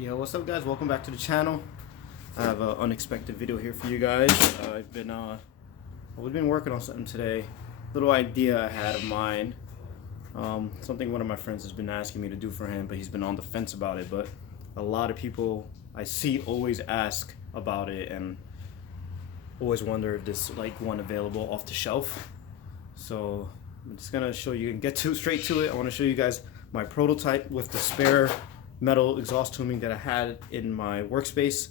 Yo, what's up guys? Welcome back to the channel. I have an unexpected video here for you guys. I've been working on something today. Little idea I had of mine. Something one of my friends has been asking me to do for him, but he's been on the fence about it. But a lot of people I see always ask about it and always wonder if there's like one available off the shelf. So I'm just gonna show you and get straight to it. I want to show you guys my prototype with the spare metal exhaust tubing that I had in my workspace.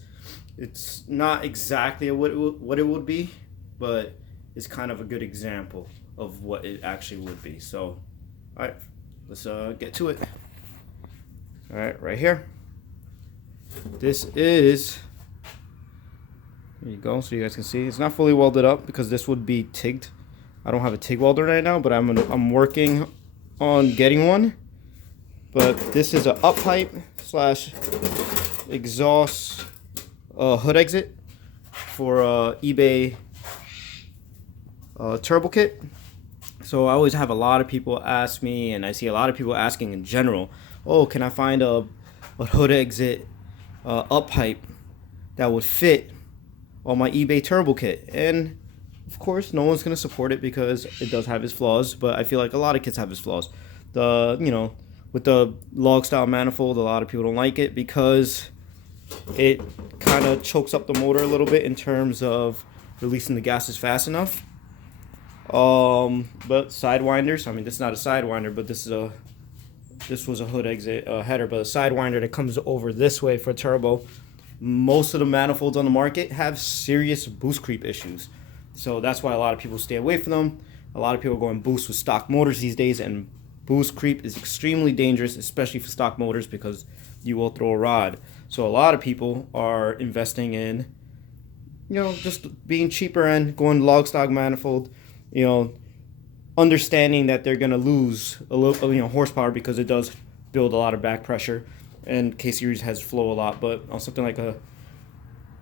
It's not exactly what it would be, but it's kind of a good example of what it actually would be. So, all right, let's get to it. All right here. This is, there you go, so you guys can see. It's not fully welded up because this would be TIGged. I don't have a TIG welder right now, but I'm working on getting one. But this is a up pipe slash exhaust hood exit for eBay turbo kit. So I always have a lot of people ask me, and I see a lot of people asking in general, oh, can I find a hood exit up pipe that would fit on my eBay turbo kit? And of course no one's gonna support it because it does have its flaws, but I feel like a lot of kits have its flaws. With the log style manifold, a lot of people don't like it because it kind of chokes up the motor a little bit in terms of releasing the gases fast enough. But sidewinders, I mean, this is not a sidewinder, but this was a hood exit header, but a sidewinder that comes over this way for turbo. Most of the manifolds on the market have serious boost creep issues, so that's why a lot of people stay away from them. A lot of people go and boost with stock motors these days, and boost creep is extremely dangerous, especially for stock motors, because you will throw a rod. So a lot of people are investing in, just being cheaper and going log stock manifold, understanding that they're going to lose a little, horsepower because it does build a lot of back pressure, and K-Series has flow a lot. But on something like a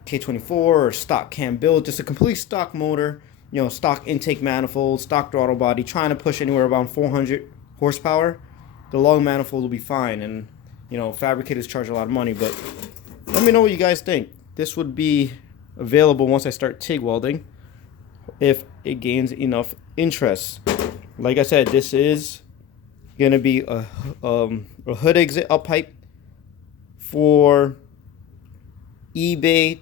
K24 or stock cam build, just a complete stock motor, stock intake manifold, stock throttle body, trying to push anywhere around 400 horsepower, the long manifold will be fine. And fabricators charge a lot of money, but let me know what you guys think. This would be available once I start TIG welding, if it gains enough interest. Like I said, this is gonna be a hood exit up pipe for eBay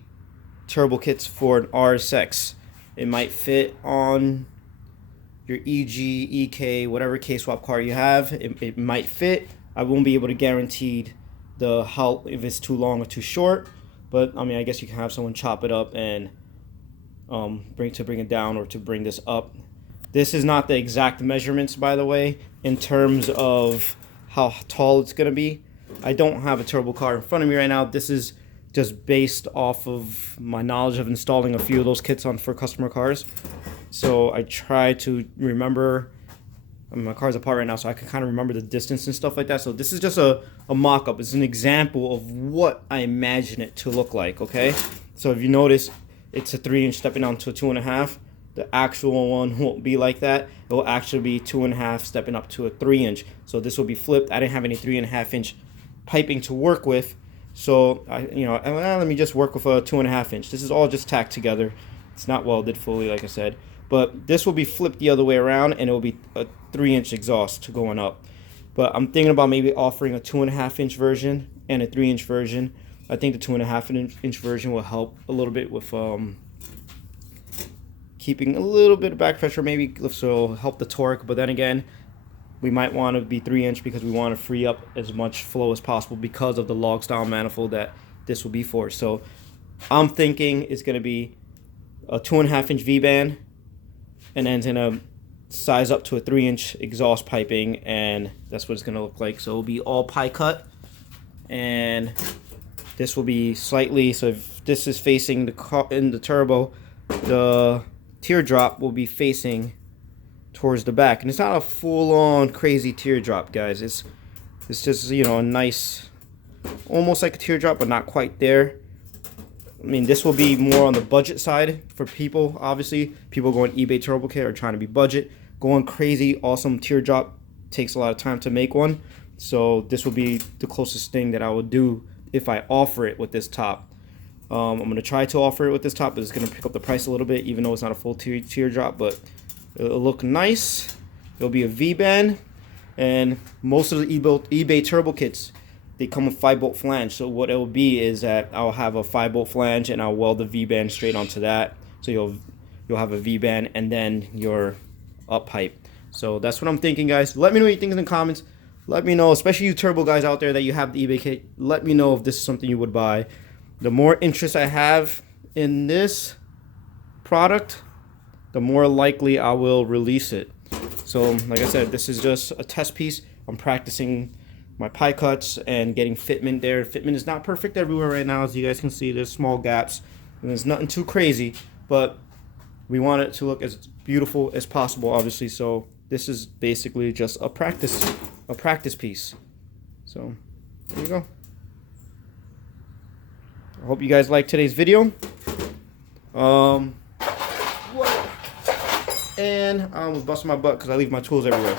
turbo kits for an RSX. It might fit on your EG, EK, whatever K-swap car you have. It might fit. I won't be able to guarantee how if it's too long or too short, but I mean, I guess you can have someone chop it up and bring it down, or to bring this up. This is not the exact measurements, by the way, in terms of how tall it's gonna be. I don't have a turbo car in front of me right now. This is just based off of my knowledge of installing a few of those kits for customer cars. So I try to remember, my car's apart right now, so I can kind of remember the distance and stuff like that. So this is just a mock-up. It's an example of what I imagine it to look like, okay? So if you notice, it's a 3-inch stepping down to a 2.5. The actual one won't be like that. It will actually be 2.5 stepping up to a 3-inch. So this will be flipped. I didn't have any 3.5-inch piping to work with, so let me just work with a 2.5-inch. This is all just tacked together. It's not welded fully, like I said. But this will be flipped the other way around, and it will be a 3-inch exhaust going up. But I'm thinking about maybe offering a 2.5-inch version and a 3-inch version. I think the 2.5-inch version will help a little bit with keeping a little bit of back pressure, maybe, so it'll help the torque. But then again, we might want to be 3-inch because we want to free up as much flow as possible because of the log style manifold that this will be for. So I'm thinking it's going to be a 2.5-inch V-band, and then it's gonna size up to a 3-inch exhaust piping, and that's what it's gonna look like. So it'll be all pie cut, and this will be slightly, so if this is facing the car in the turbo, the teardrop will be facing towards the back. And it's not a full-on crazy teardrop, guys. It's just, a nice, almost like a teardrop, but not quite there. I mean, this will be more on the budget side for people. Obviously, people going eBay turbo kit are trying to be budget. Going crazy, awesome teardrop takes a lot of time to make one. So this will be the closest thing that I would do if I offer it with this top. I'm going to try to offer it with this top, but it's going to pick up the price a little bit, even though it's not a full teardrop, but it'll look nice. It'll be a V-band, and most of the eBay turbo kits, they come with 5-bolt flange. So what it will be is that I'll have a 5-bolt flange, and I'll weld the V-band straight onto that. So you'll have a V-band and then your up pipe. So that's what I'm thinking, guys. Let me know what you think in the comments. Let me know, especially you turbo guys out there that you have the eBay kit. Let me know if this is something you would buy. The more interest I have in this product, the more likely I will release it. So like I said, this is just a test piece. I'm practicing my pie cuts and getting fitment there. Fitment is not perfect everywhere right now, as you guys can see. There's small gaps and there's nothing too crazy, but we want it to look as beautiful as possible, obviously. So this is basically just a practice piece. So there you go. I hope you guys liked today's video. And I was busting my butt because I leave my tools everywhere.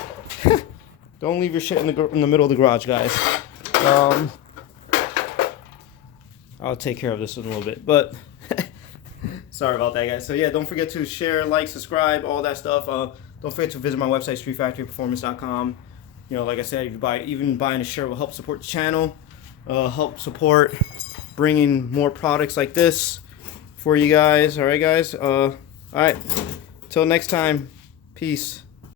Don't leave your shit in the middle of the garage, guys. I'll take care of this in a little bit, but sorry about that, guys. So yeah, don't forget to share, like, subscribe, all that stuff. Don't forget to visit my website, streetfactoryperformance.com. You know, like I said, even buying a shirt will help support the channel, help support bringing more products like this for you guys. All right, guys. All right. Till next time. Peace.